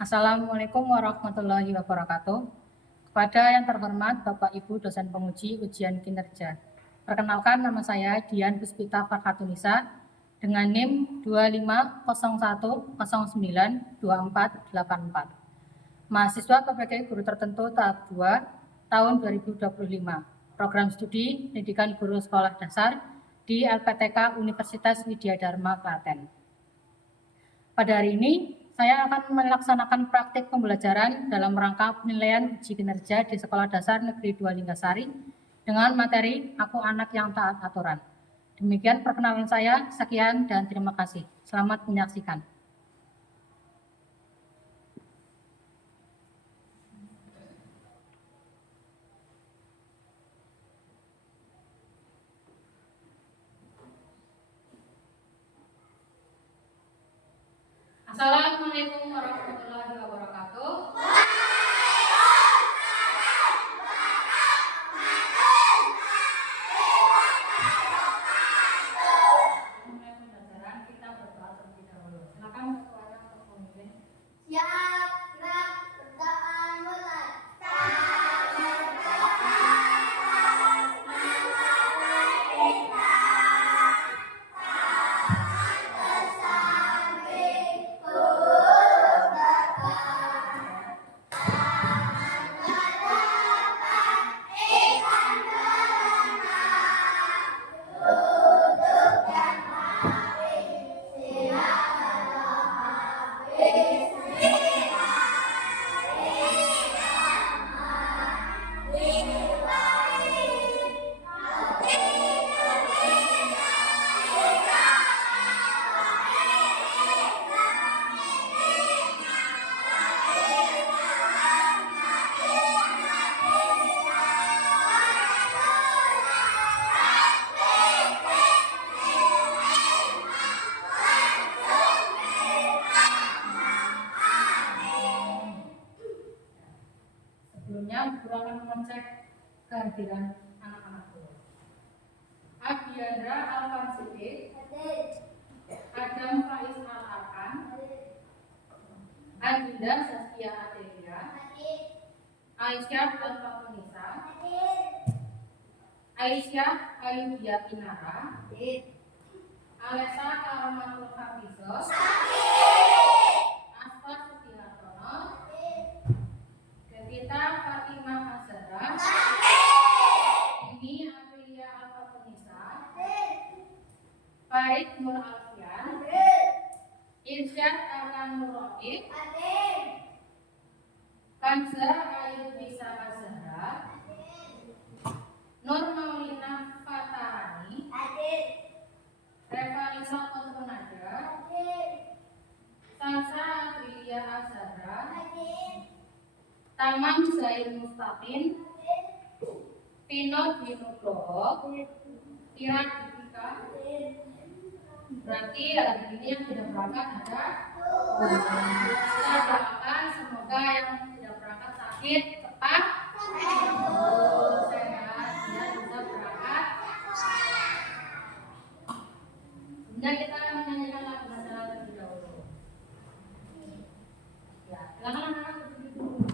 Assalamualaikum warahmatullahi wabarakatuh. Kepada yang terhormat Bapak Ibu dosen penguji ujian kinerja. Perkenalkan, nama saya Dian Puspita Farhatunisa dengan NIM 2501092484. Mahasiswa PPG Guru Tertentu tahap 2 tahun 2025. Program studi Pendidikan Guru Sekolah Dasar di LPTK Universitas Widya Dharma Klaten. Pada hari ini, saya akan melaksanakan praktik pembelajaran dalam rangka penilaian uji kinerja di Sekolah Dasar Negeri 2 Linggasari dengan materi Aku Anak yang Taat Aturan. Demikian perkenalan saya, sekian dan terima kasih. Selamat menyaksikan. Assalamualaikum warahmatullahi wabarakatuh. Mulai pembelajaran, kita berdoa terlebih dahulu. Silakan ketuanya untuk memimpin. Siap, gerak, berdoa mulai. Sebelumnya, Guru akan mengecek kehadiran anak-anak guru. Adiandra Alfansidik, Adam Faiz Al-Arkan, Adinda Saskia Adelia, Aisyah Al-Fatunisa, Aisyah Ayudia Inara, Alessa Karamatul Hafizos, Asfa Sudihartono, Devita Fatimah Azhara, Ini Aprilia Al-Fatunisa, Farid Nur Alfian, Irsyad Arkan Nur Rafiq, Kanza Ayubisa Azhara, Nur Maulina Fatarani, Revalisa Kontunada, Salsa Aprilia Azhara, Tamam Zain Mustaqim, Pino Binugroho, Tira Divika. Berarti hari ini yang tidak berangkat ada. Kita doakan semoga yang tidak berangkat sakit cepat sehat dan bisa berangkat. Kemudian kita menyanyikan lagu nasional terlebih dahulu. Ya, silakan anak-anak berdiri dulu.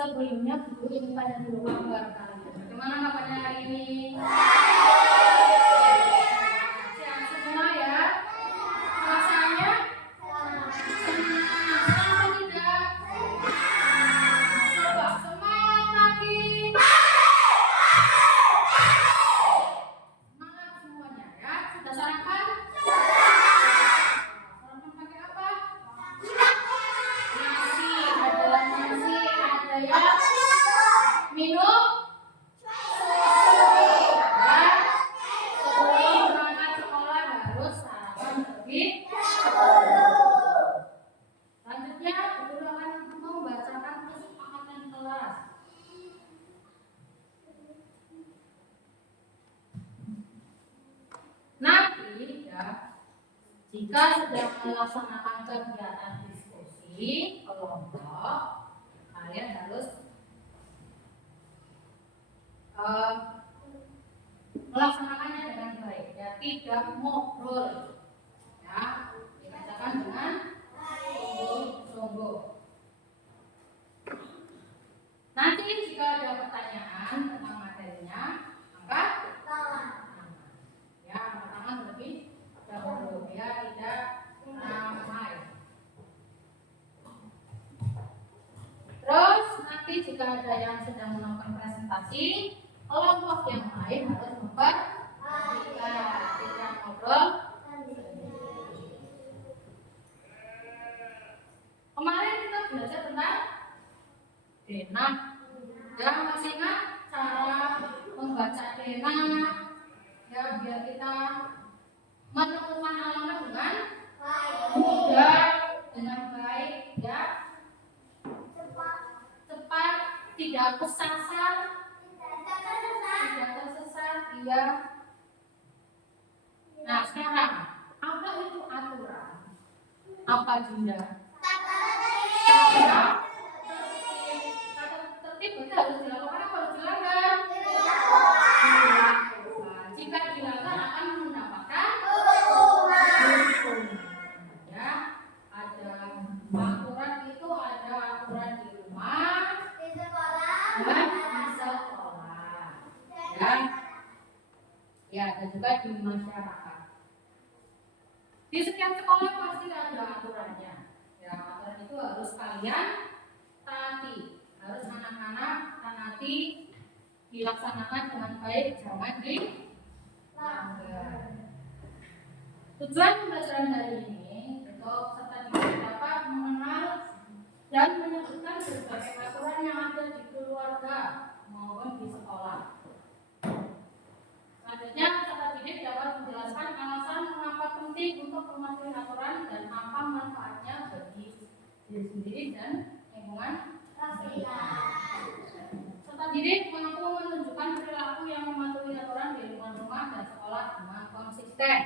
Sebelumnya guru ingin tanya dulu kabar kalian. Bagaimana kabarnya hari ini? Sehat semua ya? Rasanya? Senang atau tidak? Coba semangat lagi. Semangat semuanya ya. Sudah sarapan? Sarapan pakai apa? Nasi, ada nasi, ada yang minum susu. Ya. Sebelum berangkat sekolah harus sarapan terlebih dahulu. Selanjutnya, guru akan membacakan kesepakatan kelas. Nanti ya, jika sedang melaksanakan kegiatan diskusi kelompok, kalian harus melaksanakannya dengan baik, ya, tidak ngobrol, ya, dibacakan dengan sungguh-sungguh. Nanti jika ada pertanyaan tentang materinya, maka ya, angkat tangan terlebih dahulu biar tidak ramai. Terus nanti jika ada yang sedang melakukan presentasi, kelompok yang lain harus memperhatikan, tidak ngobrol. Kemarin kita belajar tentang denah. Ya, masih ingat cara membaca denah? Ya, biar kita menemukan halaman dengan mudah, dengan baik, ya, cepat, tidak kesasar, tidak tersesat, ya. Nah, sekarang apa itu aturan? Apa Dinda? Tata tertib itu harus dilakukan apa harus dilanggar? Dilakukan. Jika dilanggar akan mendapatkan hukuman. Ya, ada aturan itu ada aturan di rumah dan di sekolah. Ya, ada juga di masyarakat. Di setiap sekolah pasti ada aturannya. Ya, aturan itu harus kalian taati, harus anak-anak taati, dilaksanakan dengan baik, jangan dilanggar. Tujuan pembelajaran hari ini untuk peserta didik dapat mengenal dan menyebutkan berbagai aturan yang ada di keluarga maupun di sekolah. Selanjutnya, peserta didik dapat menjelaskan alasan mengapa penting untuk mematuhi aturan dan apa manfaatnya bagi diri sendiri dan lingkungan sekitar. Peserta didik mampu menunjukkan perilaku yang mematuhi aturan di lingkungan rumah dan sekolah dengan konsisten.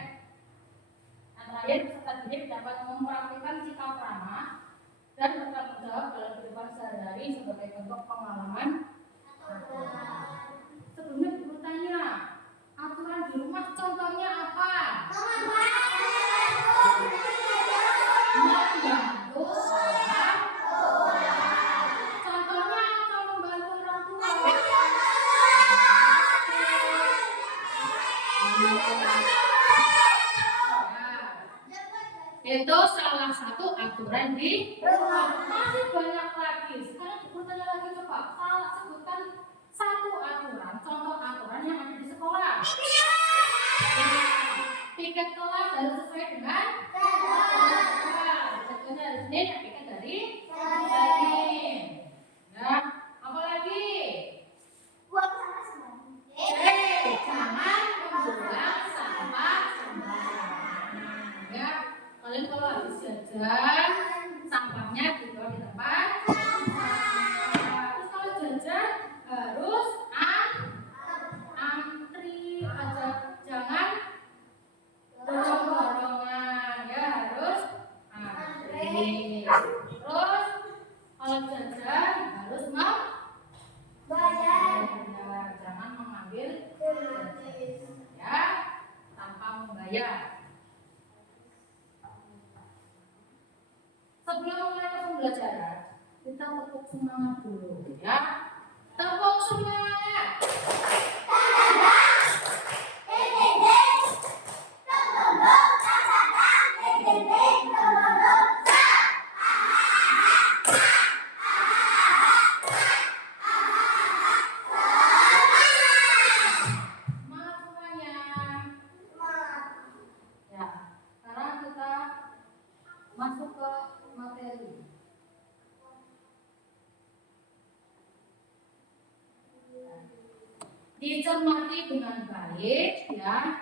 Yang terakhir, peserta didik dapat mempraktikkan sikap ramah dan bertanggung jawab dalam kehidupan sehari-hari sebagai bentuk pengalaman aturan. Sebelumnya guru tanya, aturan di rumah contohnya apa? Membantu orang tua. Contohnya apa membantu orang tua? Itu salah satu aturan di rumah. Masih banyak lagi. Sekarang bertanya lagi, coba sebutkan satu aturan, contoh aturan yang ada di sekolah. Tiket kelas harus sesuai dengan contohnya harus Senin, yang tiket dari Senin. Ya, apa lagi? Jangan membuang sampah sembarangan. Ya, kalian kalau habis jajan, sampahnya dibuang di tempat sampah. Terus kalau jajan harus antri aja, jangan dorong-dorongan, ya harus antri. Terus kalau jajan harus membayar, jangan mengambil ya tanpa membayar. Sebelum mulai pembelajaran, Kita tepuk semangat dulu ya. Tepuk semangat. Semangat semuanya. Ya, sekarang kita masuk ke materi. Dicermati dengan baik ya.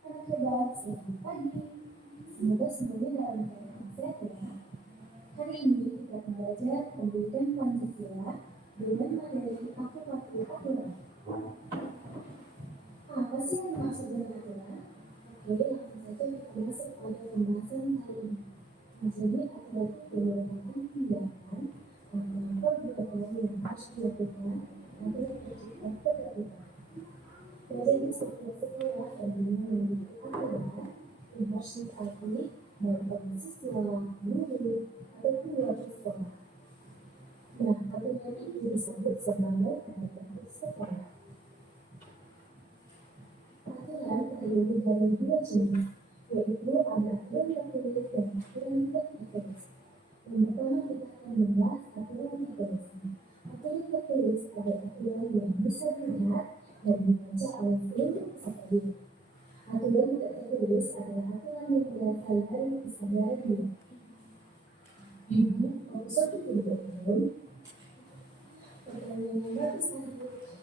Selamat pagi. Semoga semuanya dalam keadaan sehat ya. Hari ini kita akan belajar pendidikan Pancasila dengan materi aku patuh aturan. Apa sih yang dimaksud dengan aturan? Oke, langsung saja kita masuk pada pembahasan kali ini. Jadi aturan itu merupakan tindakan atau perbuatan yang harus dilakukan agar tercipta ketertiban. Dari sebuah sekolah dan dunia memiliki aturan yang harus ditaati dalam siswa, guru, ataupun warga sekolah. Nah, aturan itu disebut sebagai aturan sekolah. Aturan terdiri dari dua jenis, yaitu ada aturan tertulis dan aturan tidak tertulis. Yang pertama kita akan membahas aturan tertulis. Aturan tertulis adalah aturan yang bisa dilihat dan dibaca oleh seluruh peserta didik. Aturan tidak tertulis adalah aturan yang berasal dari kesadaran diri. Suatu kebetulan, pertanyaan yang bagus tadi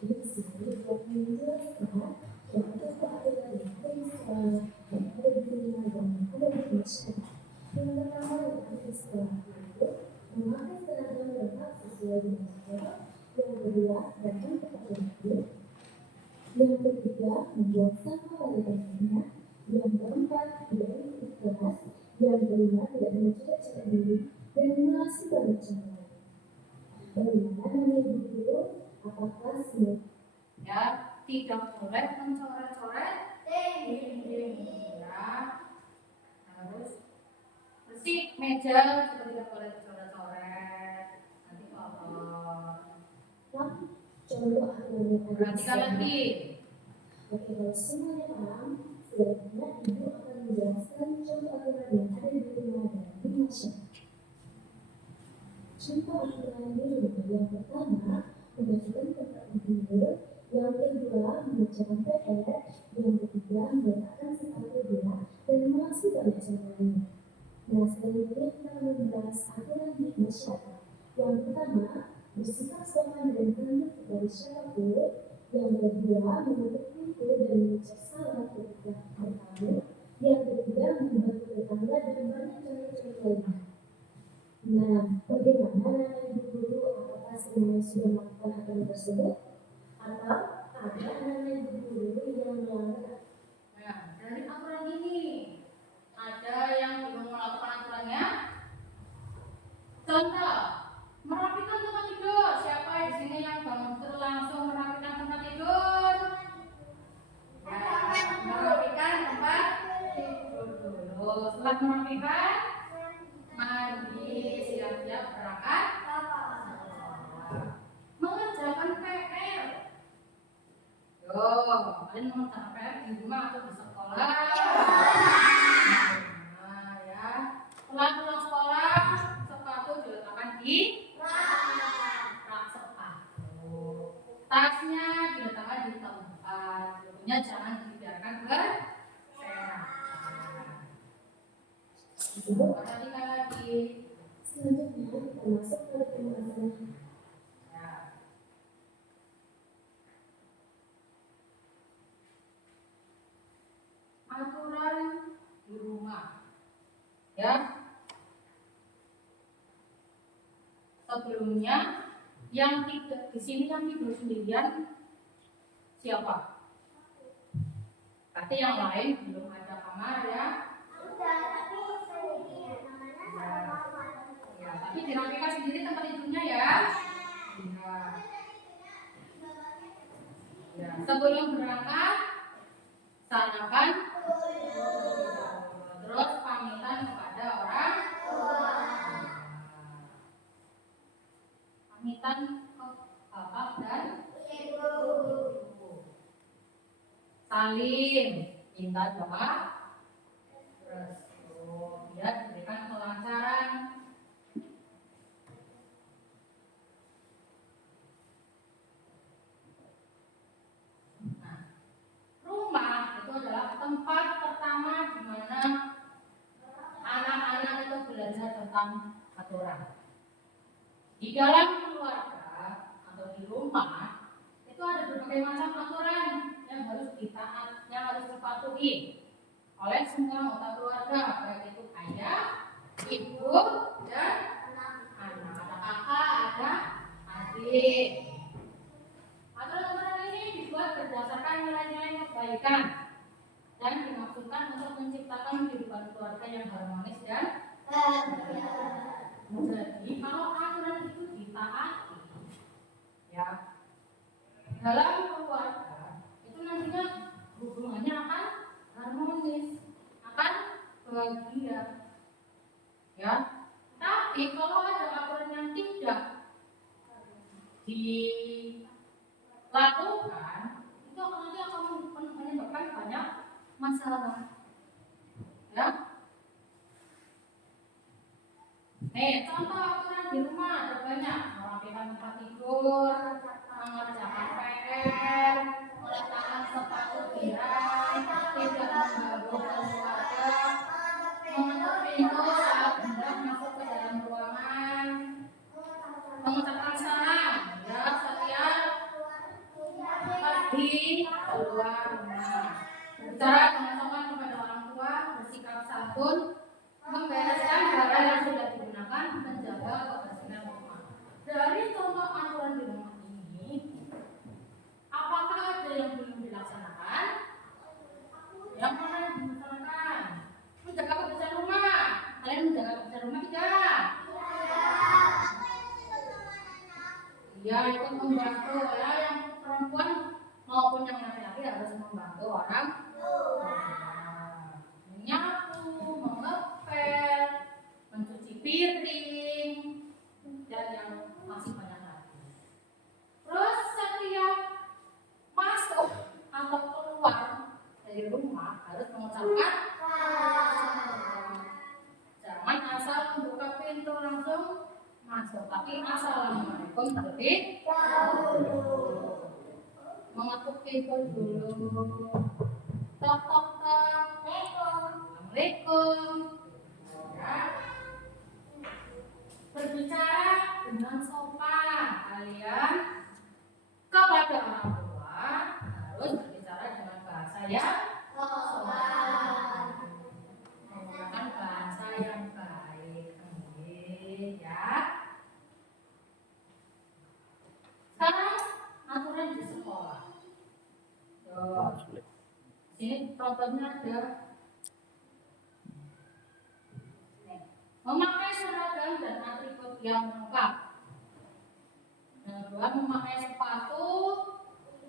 di sini dapat menjelaskan beberapa aturan yang ada di sekolah, yang ada di dunia dan yang ada di masyarakat. Yang pertama yang ada di sekolah itu memakai seragam lengkap sesuai dengan sekolah. Yang kedua, datang tepat waktu. Yang ketiga, membuang sampah pada tempatnya. Yang keempat, tidak ikut kelas. Yang kelima, tidak mencoret-coret diri dan mengasihi banyak cara lain. Bagaimana nih guru? Apakah semua? Ya, tidak boleh mencoret-coret dinding ya. Harus bersih meja juga tidak boleh dicoret-coret. Nanti kotor. Contoh aturan yang ada di Perhatikan sekolah. lagi. Oke, kalau semuanya paham, selanjutnya Ibu akan menjelaskan contoh aturan yang ada di rumah dan di masyarakat. Contoh aturan di rumah yang pertama, membersihkan tempat tidur. Yang kedua, mengerjakan PR. Yang ketiga, meletakkan sepatu bola dan masih banyak cara lainnya. Nah, selanjutnya kita akan membahas aturan di masyarakat. Yang pertama, bersikap sopan dan santun kepada siapapun. Yang kedua, menutup pintu dan mengucap salam ketika bertamu. Yang ketiga, membantu tetangga dan banyak cara-cara lainnya. Nah, bagaimana guru? Apakah semuanya sudah melakukan aturan tersebut? Atau ada anak-anak guru yang melanggar? Nah, dari aturan ini ada yang belum melakukan aturannya. Contoh, merapikan tempat tidur. Siapa di sini yang bangun tidur langsung merapikan tempat tidur? Ya, merapikan tempat tidur dulu. Setelah merapikan, mandi, siap-siap berangkat. Mengerjakan PR. Yo, kalian mengerjakan PR di rumah atau di sekolah? Nah, ya. Setelah pulang sekolah, sepatu diletakkan di rak sepatu. Tasnya diletakkan di tempat. Bukunya jangan dibiarkan berserakan. Perhatikan lagi. Selanjutnya kita masuk pada pembahasan. Ya. Aturan di rumah. Ya. Sebelumnya yang tidak di sini yang tidur sendirian siapa? Berarti yang lain belum ada kamar ya. Ya, tapi dirapikan sendiri tempat tidurnya ya. Ya. Ya, sebelum berangkat sarapan, terus pamitan kepada orang tua. doa restu biar diberikan kelancaran. Nah, rumah itu adalah tempat pertama di mana anak-anak itu belajar tentang aturan. Di dalam keluarga atau di rumah itu ada berbagai macam aturan yang harus ditaat, yang harus dipatuhi oleh semua anggota keluarga, baik itu ayah, ibu, dan anak. Ada kakak, ada adik. Aturan-aturan ini dibuat berdasarkan nilai-nilai kebaikan dan dimaksudkan untuk menciptakan kehidupan keluarga yang harmonis dan jadi kalau aturan itu ditaati, ya dalam keluarga itu nantinya hubungannya akan harmonis, akan bahagia, ya. Tapi kalau ada aturan yang tidak dilakukan, itu nanti akan menyebabkan banyak masalah, ya. Contoh aturan di rumah ada banyak: merapikan tempat tidur, mengerjakan PR, meletakkan sepatu tirai, tidak mengganggu keluarga, menutup pintu saat hendak masuk ke dalam ruangan, mengucapkan salam ya setiap pergi keluar rumah, berbicara dengan sopan kepada orang tua, bersikap santun, membereskan barang yang sudah digunakan, menjaga kebersihan rumah. Dari contoh aturan di rumah ini, apakah ada yang belum dilaksanakan? Yang mana yang dilaksanakan? Menjaga kebersihan rumah. Kalian menjaga kebersihan rumah tidak? Ya, ikut membantu ya, yang perempuan maupun yang laki-laki harus membantu orang menyapu, mengepel, mencuci piring, dan yang masih banyak lagi. Terus setiap masuk atau keluar dari rumah harus mengucapkan jangan asal membuka pintu langsung masuk, tapi assalamualaikum terlebih dahulu, mengetuk pintu dulu, tok tok tok, assalamualaikum, ya. Berbicara dengan sopan, kalian kepada orang tua harus berbicara dengan bahasa yang sopan, menggunakan bahasa yang baik, ya. Sekarang aturan di sekolah. Ini contohnya ada memakai seragam dan atribut yang lengkap. Yang kedua, memakai sepatu,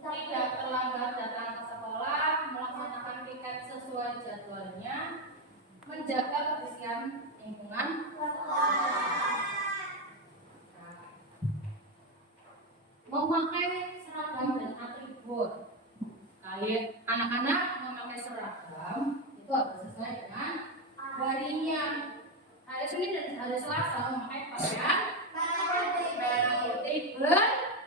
tidak terlambat datang ke sekolah, melaksanakan piket sesuai jadwalnya, menjaga kebersihan lingkungan sekolah. Memakai seragam dan atribut. Kalian anak-anak memakai seragam itu harus sesuai dengan harinya. Hari Senin dan hari Selasa memakai pakaian merah putih berdasi.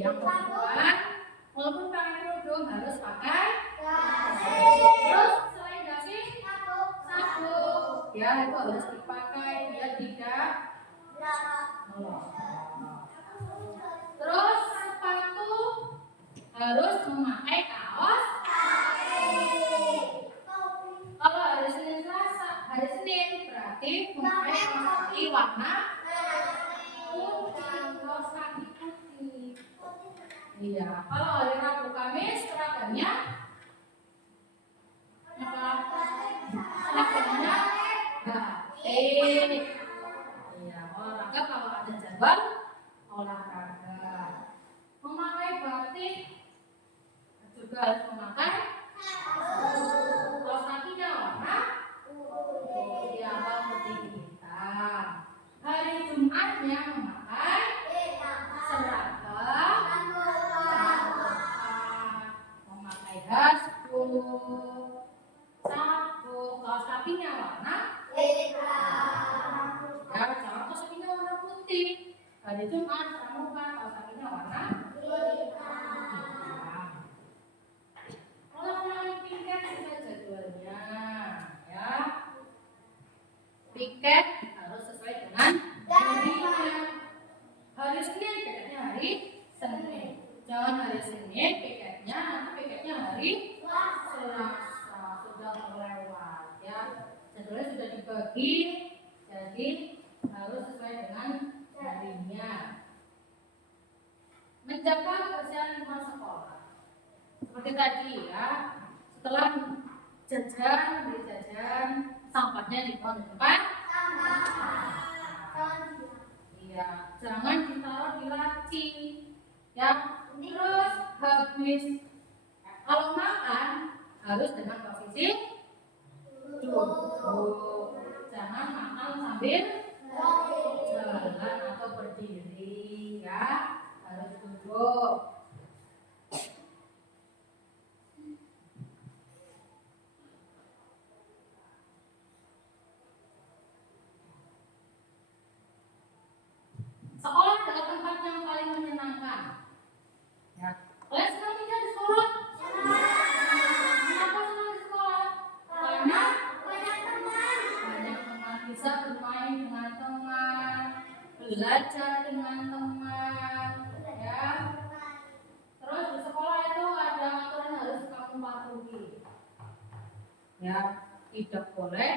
Yang perempuan walaupun pakai kerudung harus pakai dasi. Terus selain dasi sabuk, ya itu harus dipakai biar tidak terus sepatu harus memakai kaos kalau hari Senin Selasa, hari Senin berarti memakai kaos kaki warna putih, kaos kaki putih. Iya, kalau hari Rabu Kamis seragamnya seragamnya batik. Iya, olahraga kalau ada jadwal olahraga. Memakai batik juga harus memakai kaos kakinya warna putih atau putih hitam. Hari Jumatnya memakai seragam, memakai hasbul, sapinya warna ya, jangan kalau sapinya warna putih. Hari Jumat pramuka kalau sapinya warna hitam. Kalau yang piket sudah jadwalnya, ya. Piket harus sesuai dengan harinya. Hari Senin piketnya hari Senin. Jangan hari Senin piketnya hari Selasa, sudah melewat ya. Jadwalnya sudah dibagi, jadi harus sesuai dengan harinya. Menjaga kebersihan lingkungan sekolah. Seperti tadi ya, setelah jajan, beli jajan, sampahnya dibuang di tempat. Iya, jangan ditaruh di laci. Ya, terus habis kalau makan harus dengan posisi duduk. Jangan makan sambil jalan atau berdiri, ya. Harus duduk. Sekolah adalah tempat yang paling menyenangkan. Ya. Kalian senang tinggal di sekolah? Kenapa senang di sekolah? Karena banyak teman, bisa bermain dengan teman, belajar dengan teman, ya. Terus di sekolah itu ada aturan harus kamu patuhi. Ya, tidak boleh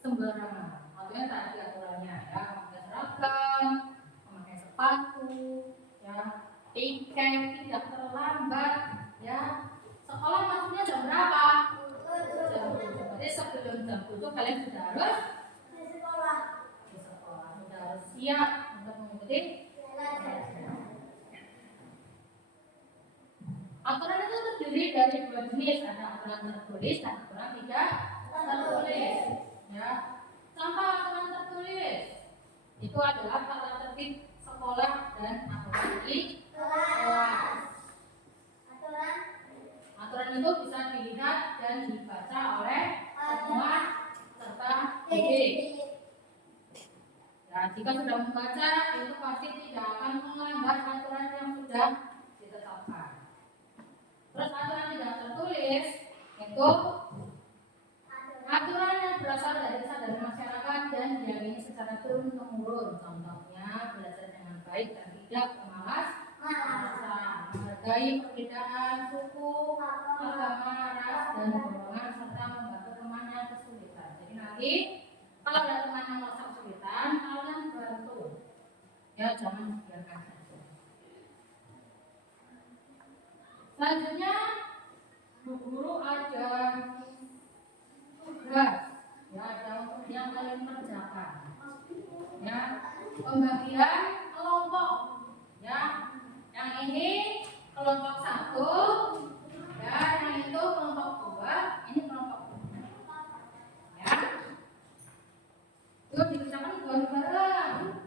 sembarangan. Maksudnya tadi aturannya ya, memakai seragam, memakai sepatu, ya, tiket, tidak terlambat, ya. Sekolah maksudnya jam berapa? Jam 7. Jadi sebelum jam 7 kalian sudah harus di sekolah, sudah harus siap untuk mengikuti pelajaran. Aturan itu terdiri dari 2 jenis, ada aturan tertulis dan aturan tidak tertulis. Ya, contoh aturan tertulis itu adalah tata tertib sekolah dan aturan di kelas. Aturan itu bisa dilihat dan dibaca oleh semua peserta didik. Ya, jika sudah membaca itu pasti tidak akan melanggar aturan yang sudah ditetapkan. Terus aturan tidak tertulis itu aturan yang berasal dari kesadaran masyarakat dan diyakini secara turun temurun. Contohnya belajar dengan baik dan tidak malas-malasan, menghargai perbedaan suku, agama, ras, dan golongan serta membantu teman yang kesulitan. Jadi nanti kalau ada teman yang merasa kesulitan, kalian bantu. Ya, jangan biarkan saja. Selanjutnya, guru ada tugas, ya, ada yang kalian kerjakan, ya, pembagian kelompok, ya, yang ini kelompok 1, ya, yang itu kelompok 2, ini kelompok 3, ya, itu dikerjakan bareng-bareng.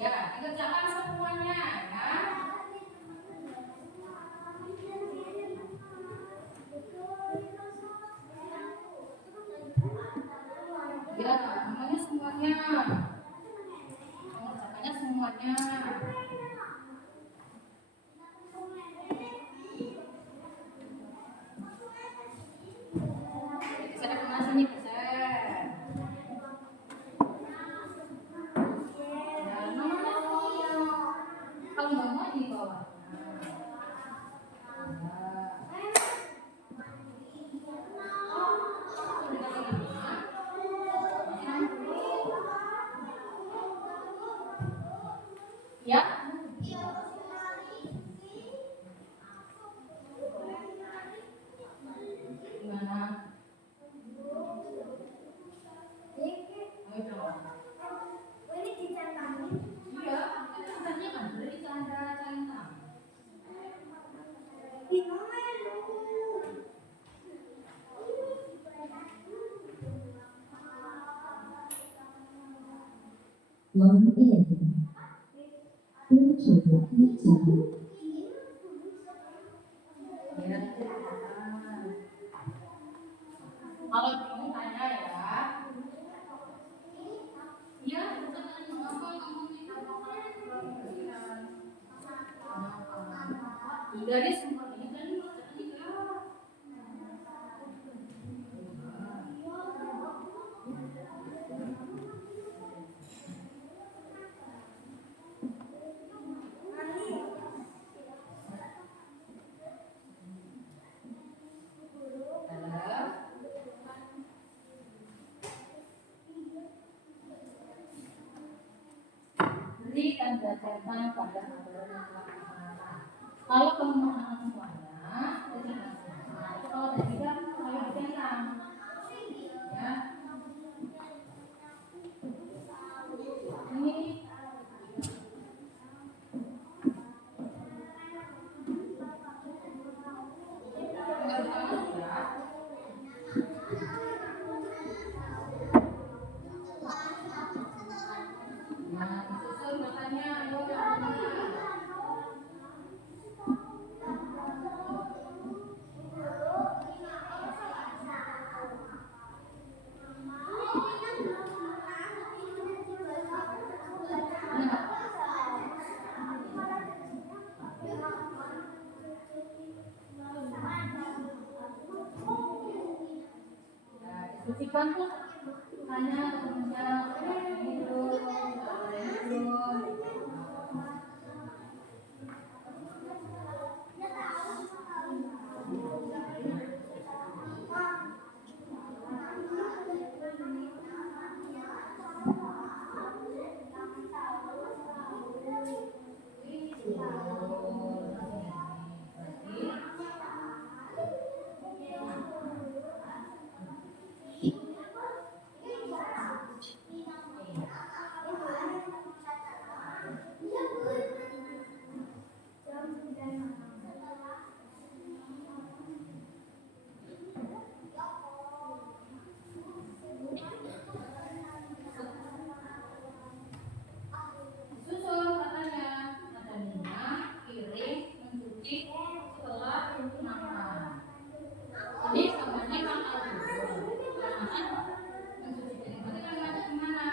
Ya, dikerjakan semuanya, ya. Ya, namanya semuanya. Mengerjakannya semuanya. Saya kena sini geser. Kalau nggak mau di bawah. Ya, Line in. Bluetooth connected. Ya. Kalau bingung tanya ya. Iya, apa ngomongin dari sumber ini kan beri tanda catatan pada aturan yang telah dilaksanakan. Kalau kamu melaksanakan semuanya, kalau tidak, ayo dicetak. Ya. Ini nah, disusun makanya ayo diskusikan tuh tanya temennya itu susun katanya ada minyak, piring, mencuci setelah makan. Jadi kamarnya kan kalau makan mencuci piring itu kan ngajak kemana?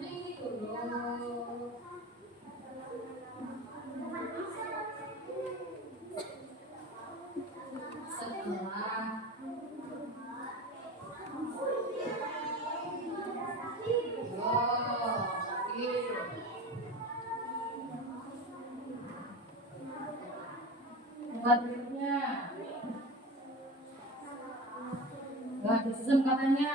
Ini dulu. Setelah tempat berikutnya nggak disusun katanya.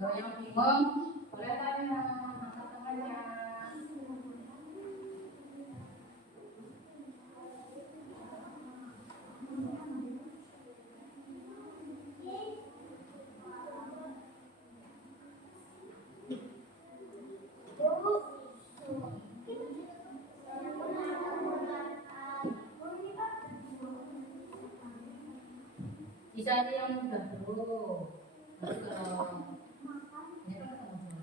Kalau yang bingung boleh tanya, angkat tangannya. Dicari yang mudah dulu. Baru kalau ini kan sama-sama.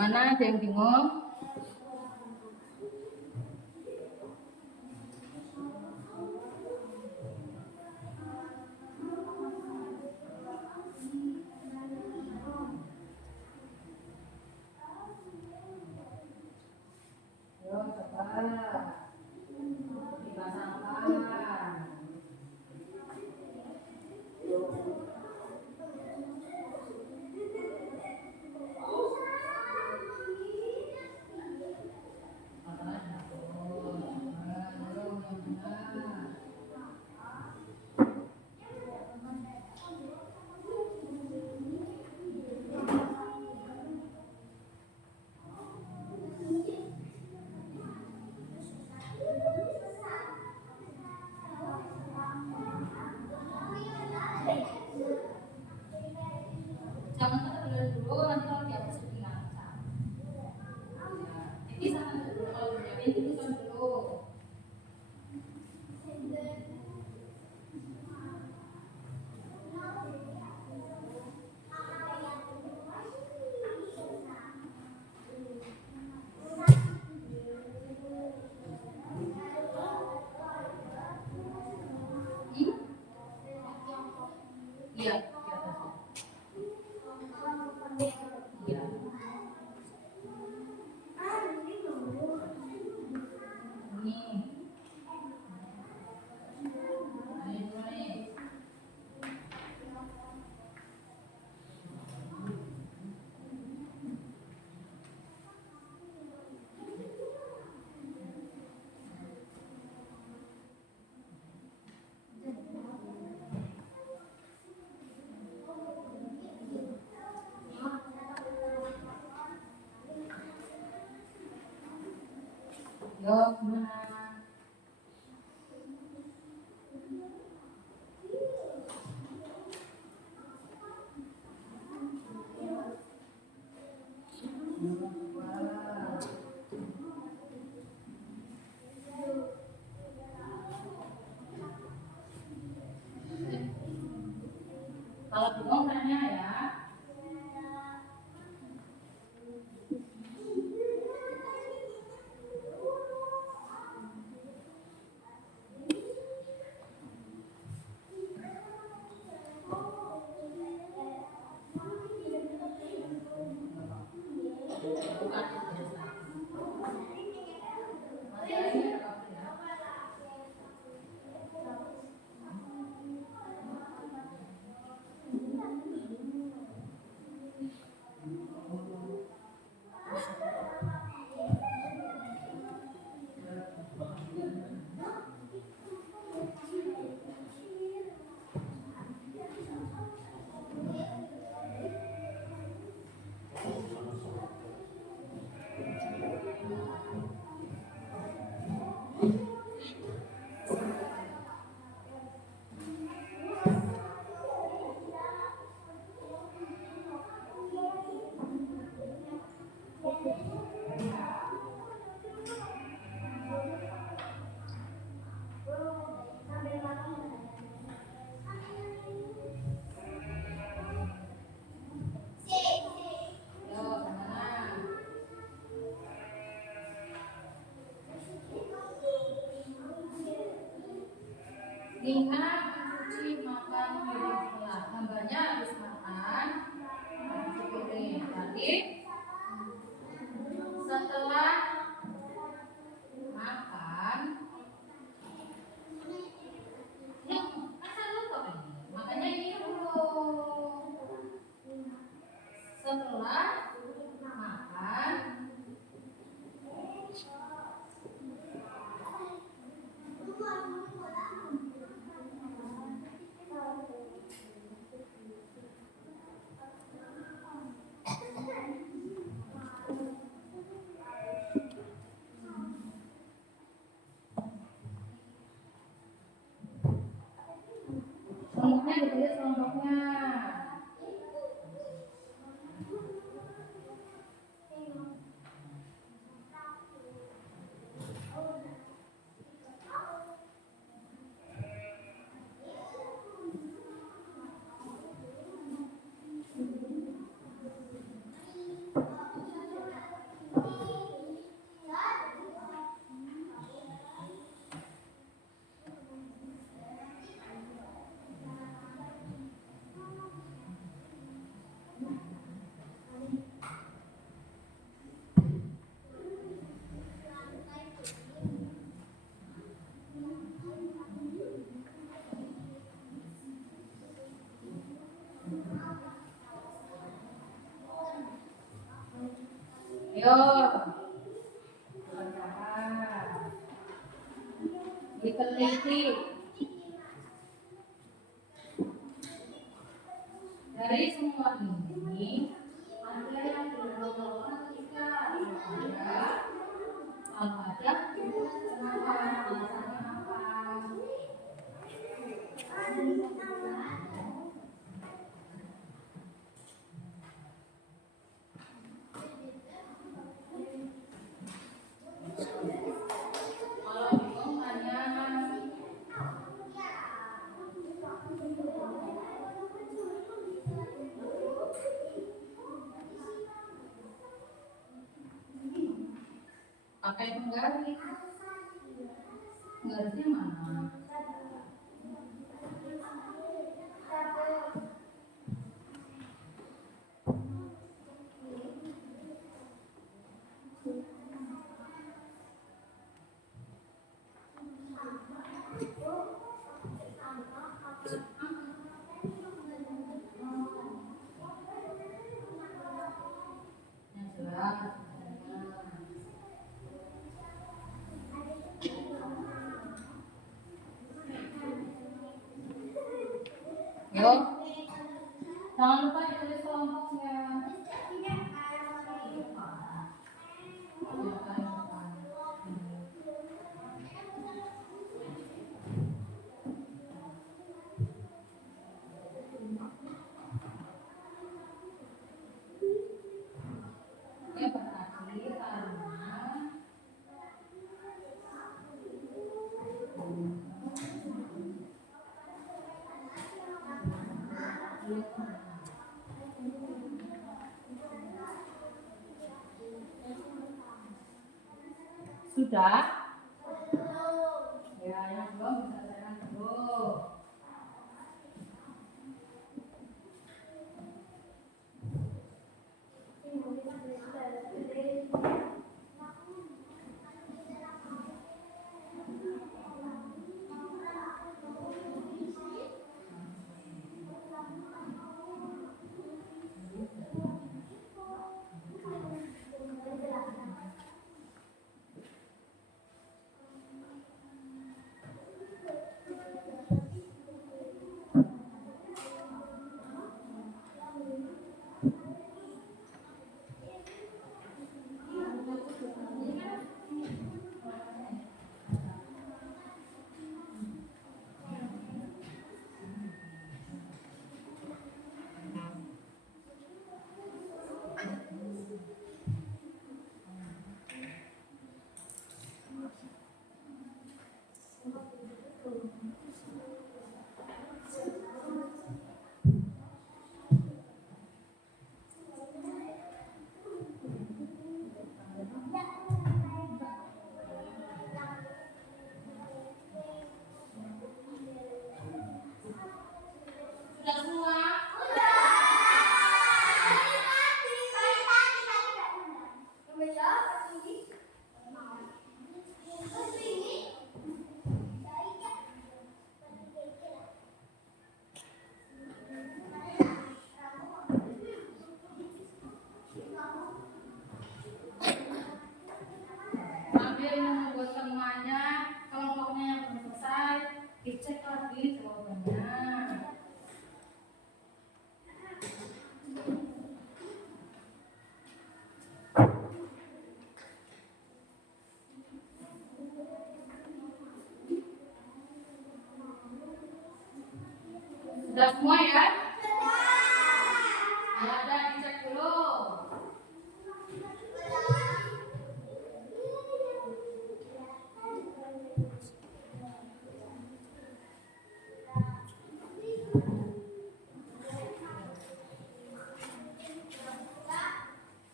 Mana ada yang bingung? Yo, coba dipasangkan. Jangan terlalu dulu, nanti kalau di atas lebih lancar. Ini sama dulu, kalau jadi itu dulu. Iya, di atas. Iya. Ini. Yo, gimana? Kalau bingung tanya ya. Yo, gimana? Ingat mencuci makan piring setelah gambarnya habis makan mencuci piring. Jadi setelah makan, ya masa lupa ini. Makanya ini dulu. Setelah makan, Yo, berusaha, diteliti. Dari semua ini, ada yang dilakukan ketika ada, kalau ada, kenapa, alasannya apa? Kalau bingung tanya. Pakai penggaris. Penggarisnya mana? Yang jelas. Yo, jangan lupa ditulis kelompoknya. Ya, berarti karena sudah. Ya, yang belum bisa selesaikan dulu. Sudah semua? Sambil membuat semuanya, kelompoknya yang belum selesai, dicek lagi jawabannya. Sudah semua ya? Ya udah dicek dulu.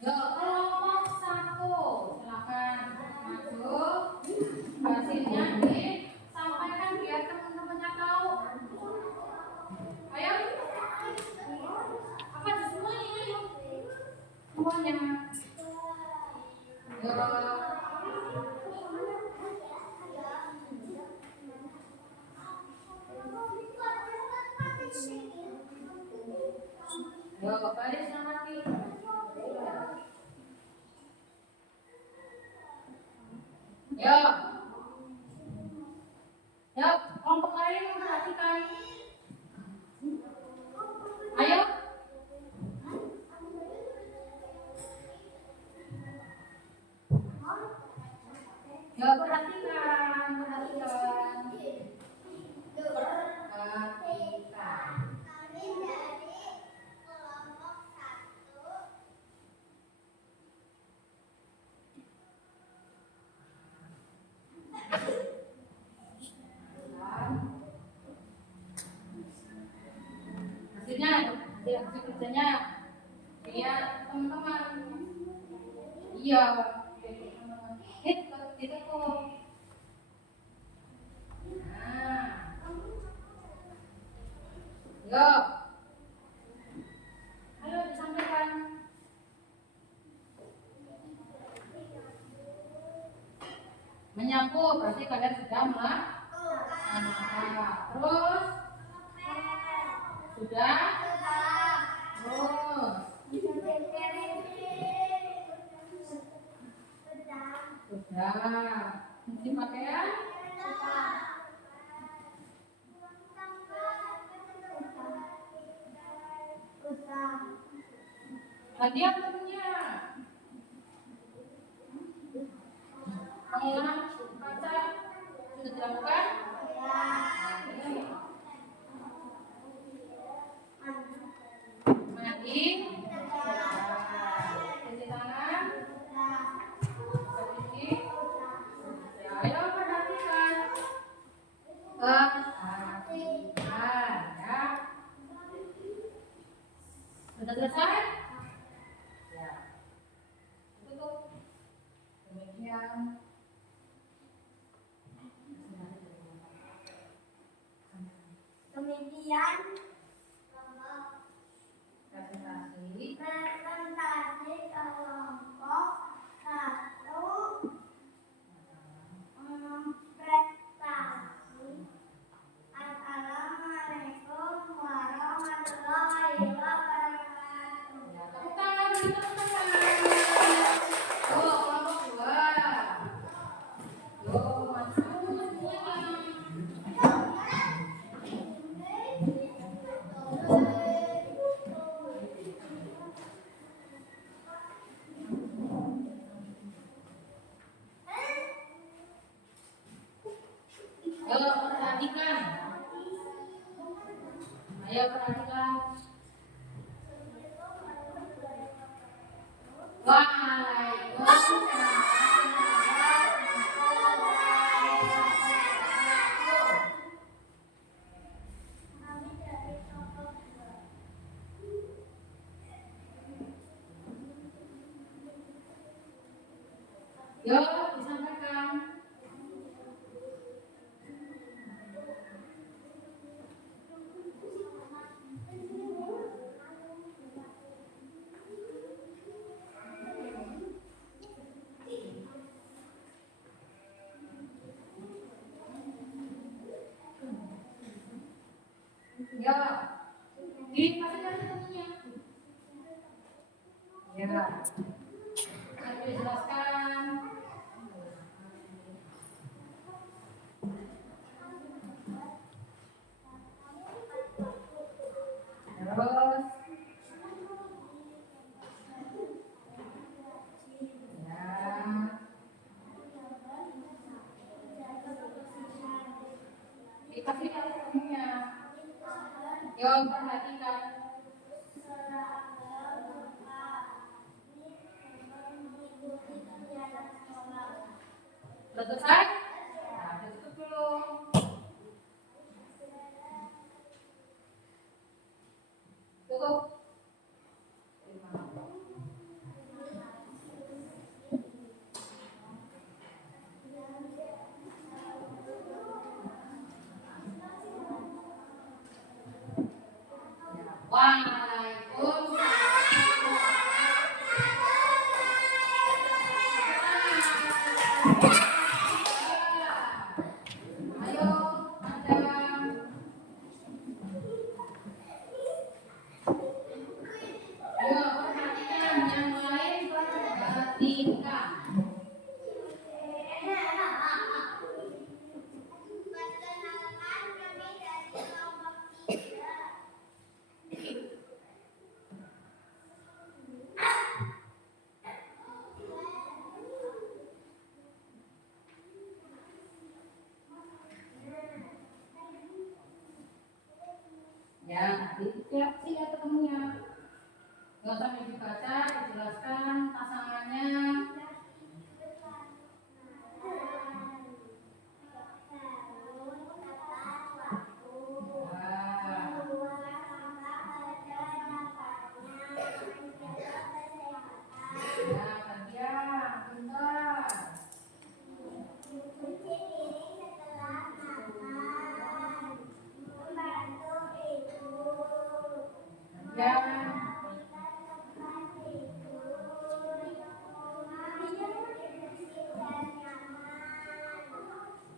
Yuk, kelompok 1, silakan maju. Hasilnya disampaikan biar teman-temannya tahu. Ayo. Apa di semuanya? Ayo. Semuanya. Yuk, baris yang mati. Yuk. Yuk, kelompok lain memperhatikan. Ayo. Yuk, perhatikan. Kami dari kelompok 1. Hasilnya, hasil kerjanya. Lihat teman-teman. Iya. Itu tuh. Nah. Yuk. Ayo disampaikan. Menyapu, berarti kalian sudah melakukan. Terus sudah. Terus sudah. Cuci pakaian. Hadiah tentunya. Pengulangan kaca sudah dilakukan. Mandi. Cuci tangan. Cuci. Ayo perhatikan. Perhatikan ya. Sudah selesai? Ya. Tutup. Demikian. Kemudian Presentasi. presentasi kelompok 1 prestasi. Assalamualaikum warahmatullahi wabarakatuh. Ya, tepuk tangan, beri tepuk tangan. Oh, kelompok 2. Yo, maju semuanya. Ayo perhatikan. Ayo perhatikan. Waalaikumsalam. Kami dari kelompok 2. Yo, disampaikan. Ya, difasilitasi tentunya. Ya, saya jelaskan. Terus, ya, difasilitasi tentunya. Yo, perhatikan. Sudah selesai? Nah, tutup dulu. Tutup. Ayo, ada. Ayo, perhatikan yang lain perhatikan.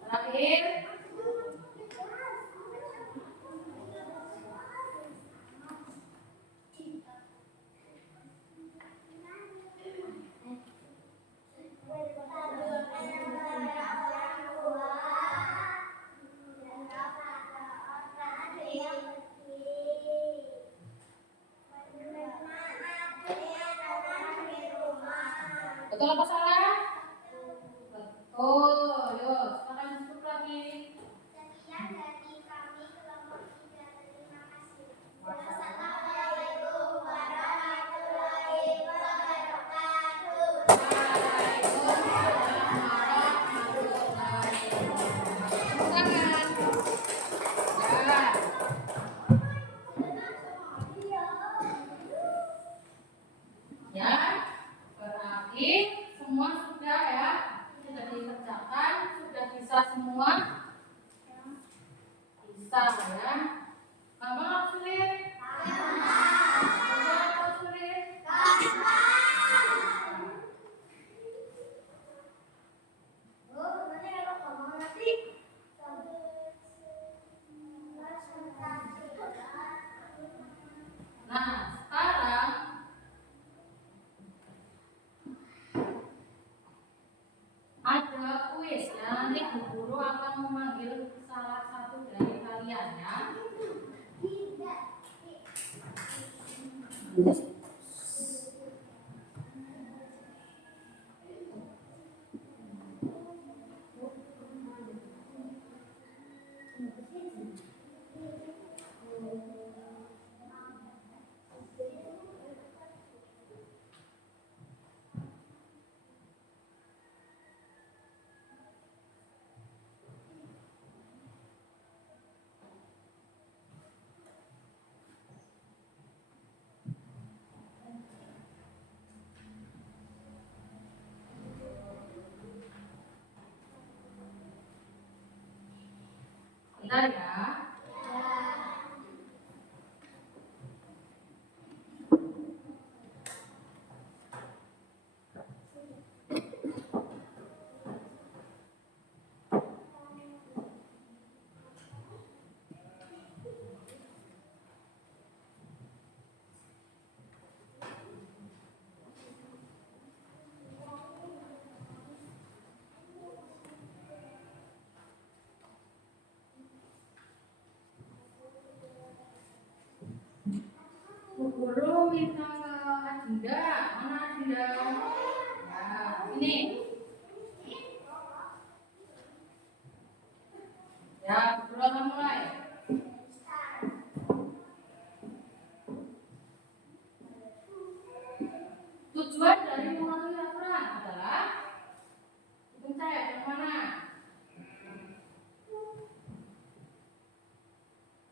Terakhir, betul apa salah? Betul. Yuk, silakan ditutup lagi. Sekian dari kami kelompok 3. Terima kasih. Wassalamualaikum warahmatullahi wabarakatuh. Waalaikumsalam warahmatullahi wabarakatuh. Ya, berarti semua sudah ya, sudah dikerjakan, sudah bisa semua, bisa ya. Gampang atau sulit? Gampang atau sulit? Nah, sekarang ada kuis ya. Nanti Bu Guru akan memanggil salah satu dari kalian ya. Bentar ya. Bu Guru minta ke Adinda. Mana Adinda? Nah, ini. Ya, Bu Guru akan mulai. Tujuan dari mematuhi aturan adalah pencet yang mana?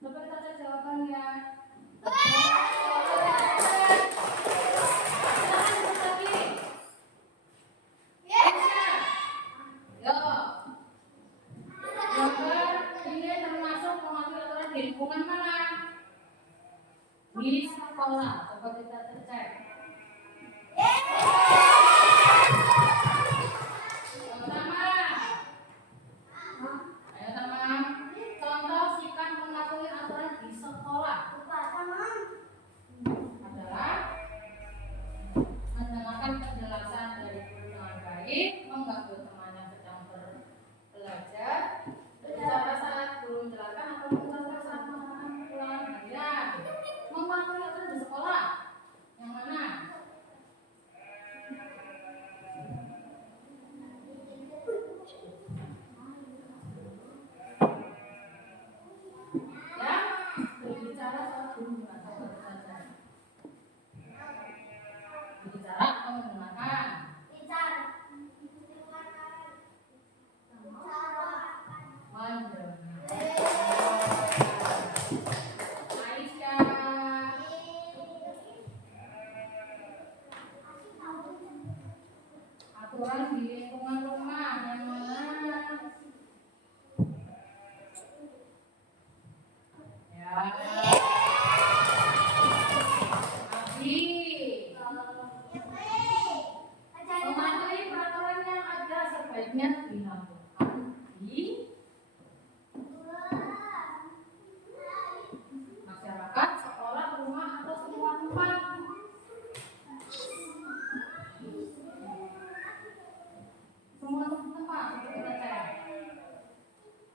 Coba kita cek jawabannya. Ini termasuk mematuhi aturan di lingkungan mana? Di sekolah. Coba kita cek. Ayo teman, contoh sikap mematuhi aturan di sekolah adalah mendengarkan penjelasan dari guru dengan baik, mengganggu teman yang sedang belajar, berbicara saat guru menjelaskan atau mengucapkan saat melakukan ulangan harian. Mematuhi aturan di sekolah yang mana?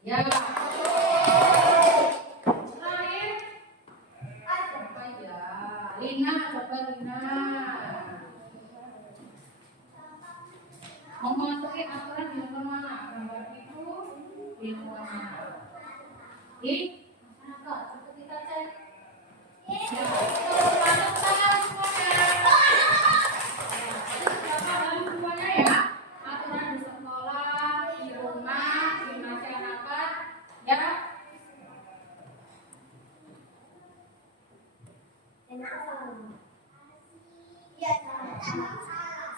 Ya. Terakhir apa ya? Lina, coba Lina. Memasuki aturan di lingkungan mana? Gambar itu di lingkungan mana? Di masyarakat. Coba kita cek. Ya. Masuk tangan semuanya. Semuanya ya. Aturan di sekolah, di rumah, di masyarakat, ya.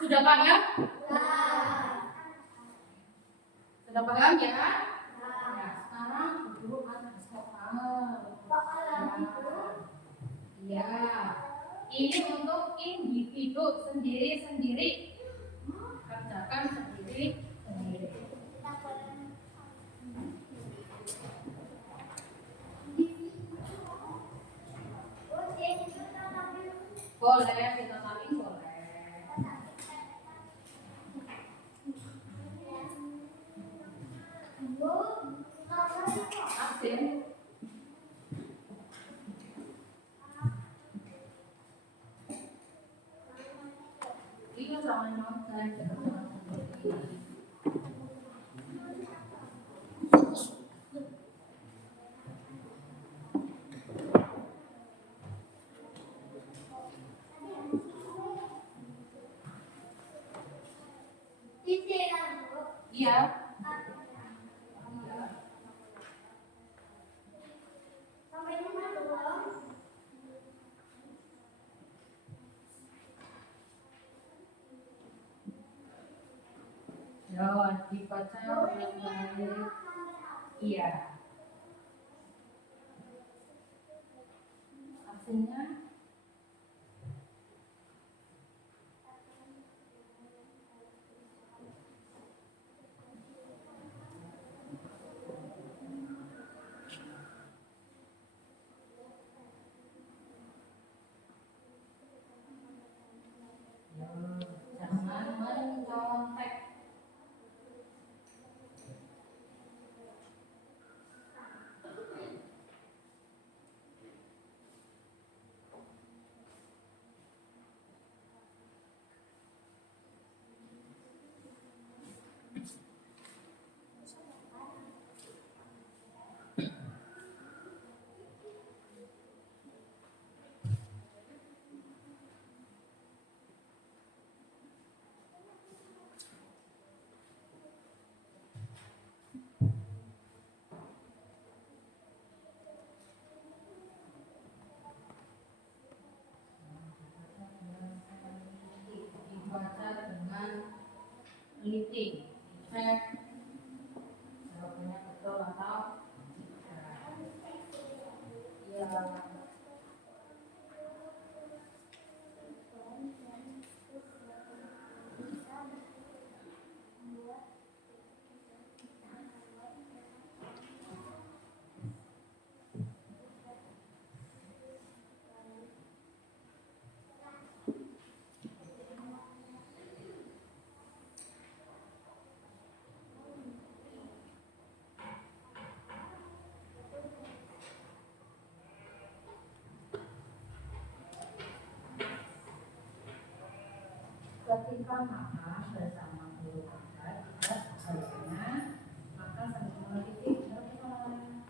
Sudah paham? Sudah paham ya? Ya, sekarang duduk atas soal. Ya, ini untuk individu sendiri-sendiri. Kerjakan sendiri-sendiri. Boleh, kita saling boleh. Absen. Iya, sama nonton. Iya. Ya, dibaca ulang-ulang. Iya. Absennya jangan mencontek. Dibaca dengan teliti. Cek jawabannya betul atau tidak. Ya. Ketika makan bersama guru Anda tidak seharusnya maka sambil meneliti jawaban.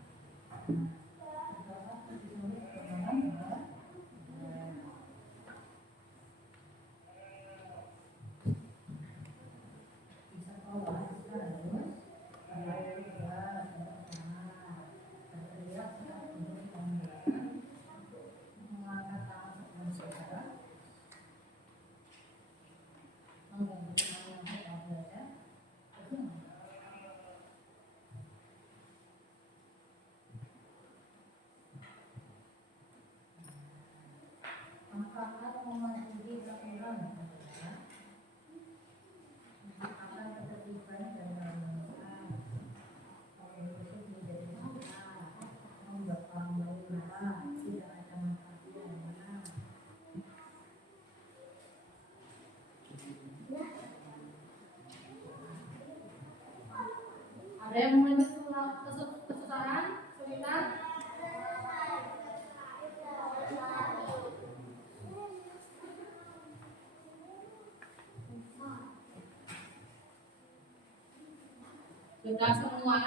Bisa keluar sekarang terus. Berteriak saat ini mengangkat tangan sebelum saudara. Angkat memasuki peraturan akan ketertiban dan harmonisasi. Organisasi menjadi masalah, membuat orang berubah, tidak ada manfaat yang benar. Ada Ada yang mulai kesusahan? Sebentar. Sudah semua?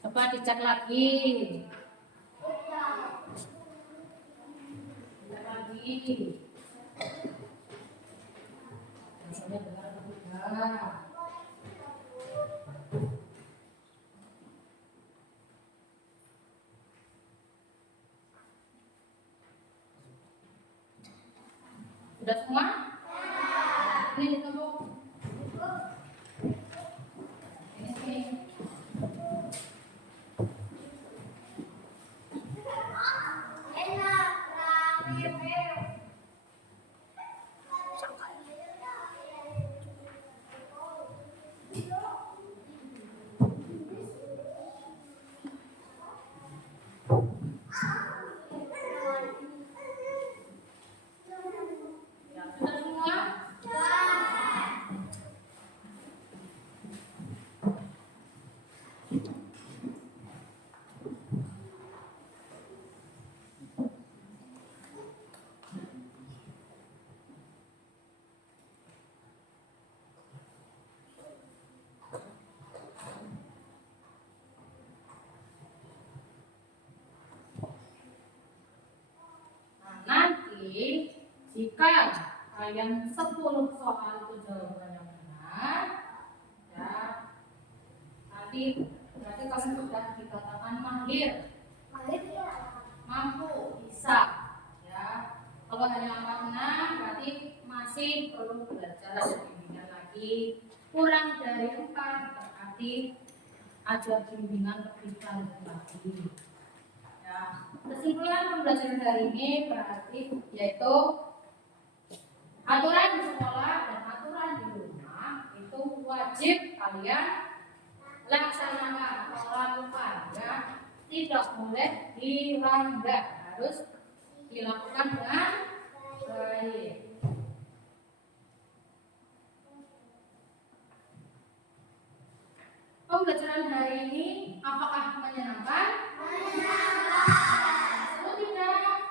Coba dicek lagi. Cek lagi. Rasanya benar atau tidak? Sudah semua? Ini ditutup. Ini. Ya, sudah semua? Nanti jika kalian 10 soal itu jawabannya benar, ya nanti berarti kalian sudah dikatakan mahir, mampu, bisa, ya. Kalau hanya angka 6 berarti masih perlu belajar dan bimbingan lagi. Kurang dari 4 berarti ada bimbingan lebih lanjut lagi. Ya, kesimpulan pembelajaran hari ini berarti yaitu aturan di sekolah dan aturan di rumah itu wajib kalian laksanakan atau lakukan, ya. Tidak boleh dilanggar, harus dilakukan dengan baik. Pembelajaran hari ini apakah menyenangkan? Seru tidak?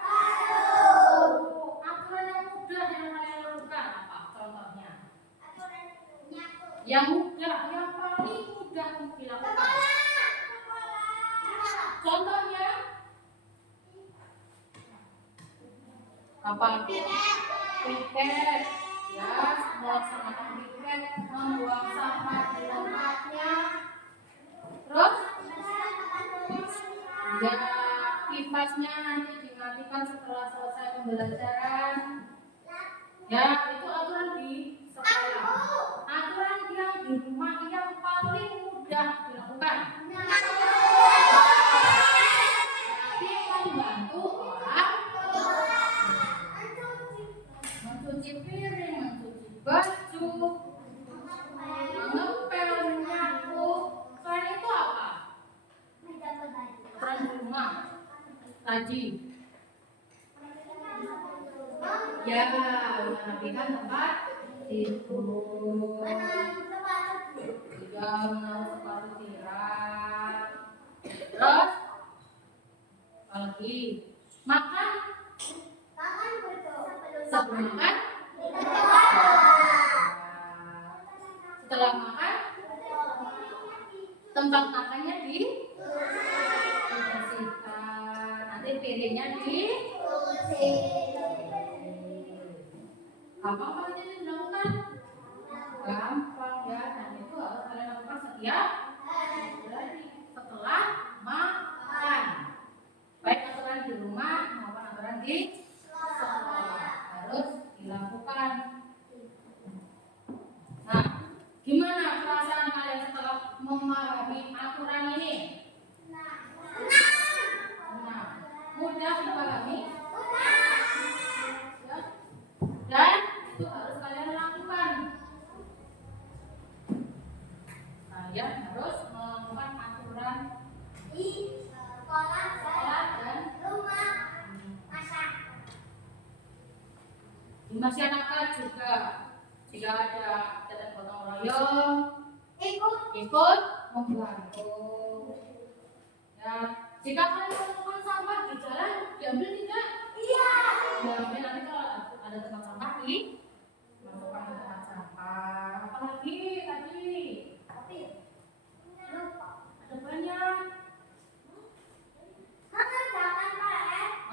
Aturan yang mudah yang kalian lakukan apa contohnya? Yang mudah, yang paling mudah untuk dilakukan. Contohnya apa? Piket, ya, melaksanakan piket, membuang sampah di tempatnya. Terus, ya, kipasnya nanti dimatikan setelah selesai pembelajaran. Ya, itu aturan di sekolah. Aturan yang di rumah yang paling mudah dilakukan. Nanti membantu orang mencuci piring, mencuci baju, mengepel, menyapu. Selain itu apa? Aturan di rumah tadi. Ya, merapikan tempat tidur, juga menaruh sepatu tiram. Terus, apa lagi? Makan. Sebelum makan. Setelah makan, tempat makannya dibersihkan. Nanti piringnya Apa ini dilakukan? Gampang, ya, dan itu harus kalian lakukan setiap hari setelah makan. Baik aturan di rumah maupun aturan di sekolah harus dilakukan. Nah, gimana perasaan kalian setelah memahami aturan ini? Nah, mudah dipahami? Ya. Dan itu harus kalian lakukan. Kalian harus Di masyarakat juga jika ada kegiatan gotong royong ikut membantu. Ya, jika kalian menemukan sampah di jalan, diambil tidak? Iya. Diambil, nanti kalau ada tempat sampah masukkan ke tempat sampah. Apalagi tadi? Ada banyak.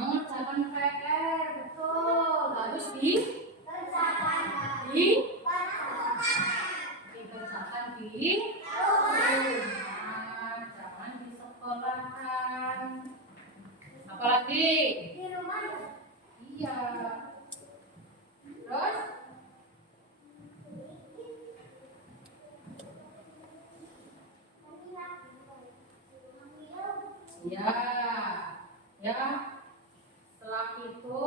Mengerjakan PR, betul. Harus dikerjakan di rumah, jangan di sekolahan. Apalagi? Di rumah. Iya. Terus? Ya, ya. Setelah itu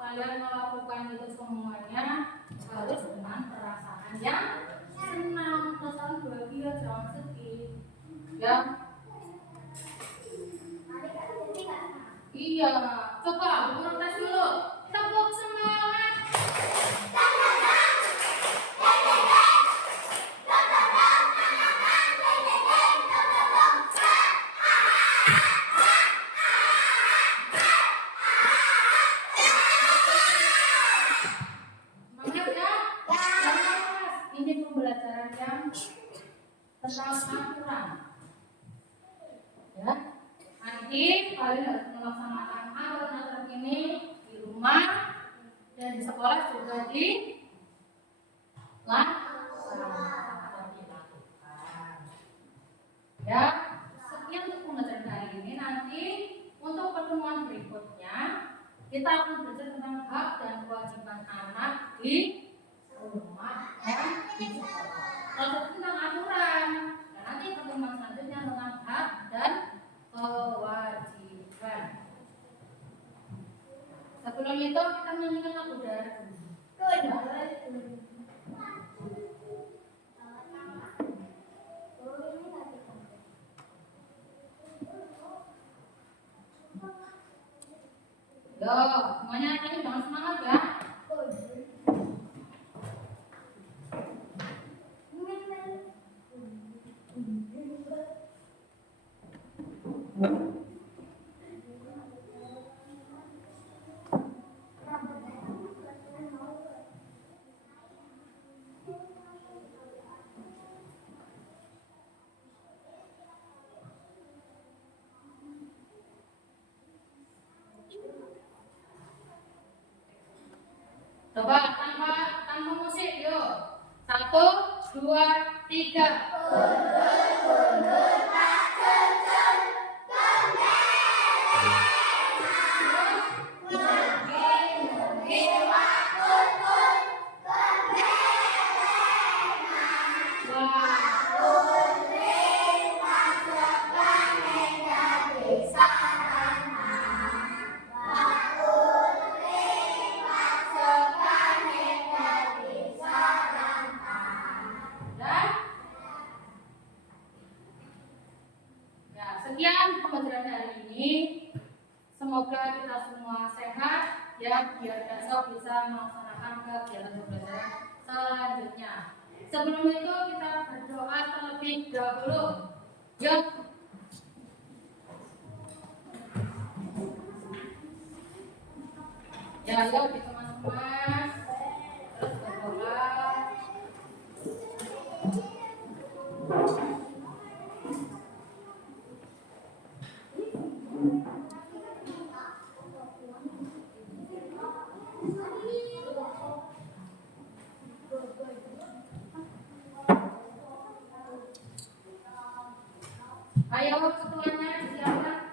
kalian melakukan itu semuanya harus dengan perasaan yang senang, perasaan bahagia, jangan sedih. Ya. Iya, coba protes dulu. Tepuk semangat. Ini pembelajaran yang tentang aturan. Ya, nanti kalian harus melaksanakan aturan ini di rumah dan di sekolah juga dilakukan. Ya, sekian untuk pembelajaran hari ini. Nanti untuk pertemuan berikutnya kita akan belajar tentang hak dan kewajiban anak di rumah dan di sekolah. Kalau tentang aturan, dan nanti pertemuan selanjutnya tentang hak dan kewajiban. Sebelum itu kita menyanyikan lagu dari Yo, semuanya tadi jangan semangat ya. Coba tanpa musik, yuk. 1, 2, 3. Sekian pembelajaran hari ini. Semoga kita semua sehat ya, biar besok bisa melaksanakan kegiatan pembelajaran selanjutnya. Sebelum itu kita berdoa terlebih dahulu. Yuk. Ya, yuk di teman-teman. Terus berdoa. Ayo ketuanya silakan.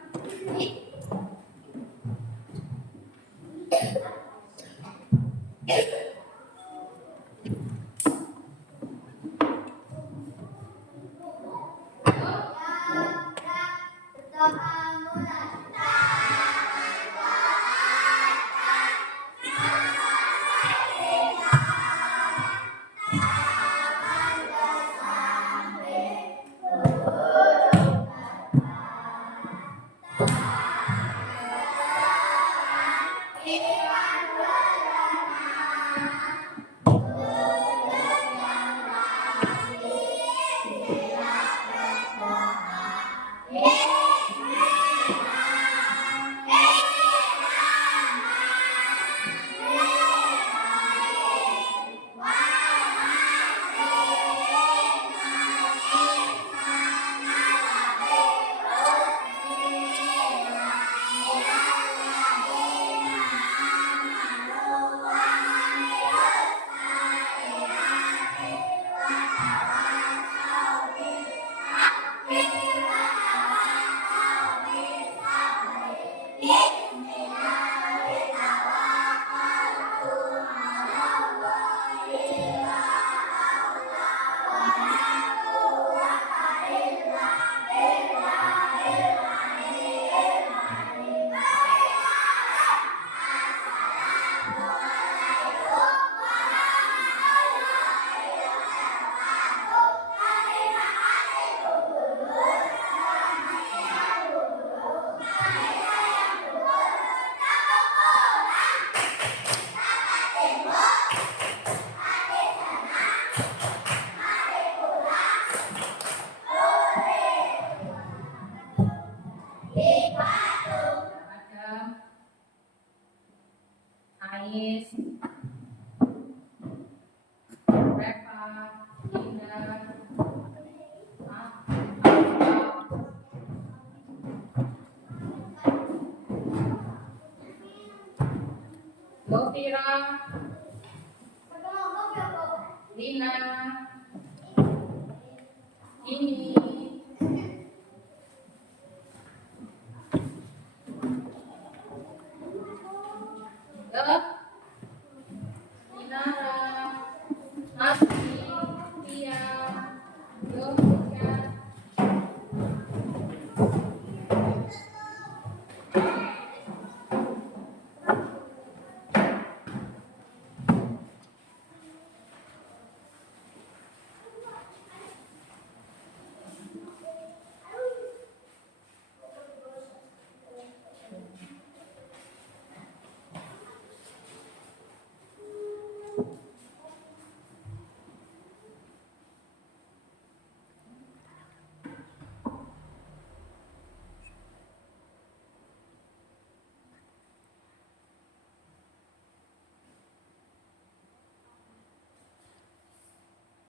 Gofira, Satu kelompok ya, Bu. Lina, ini.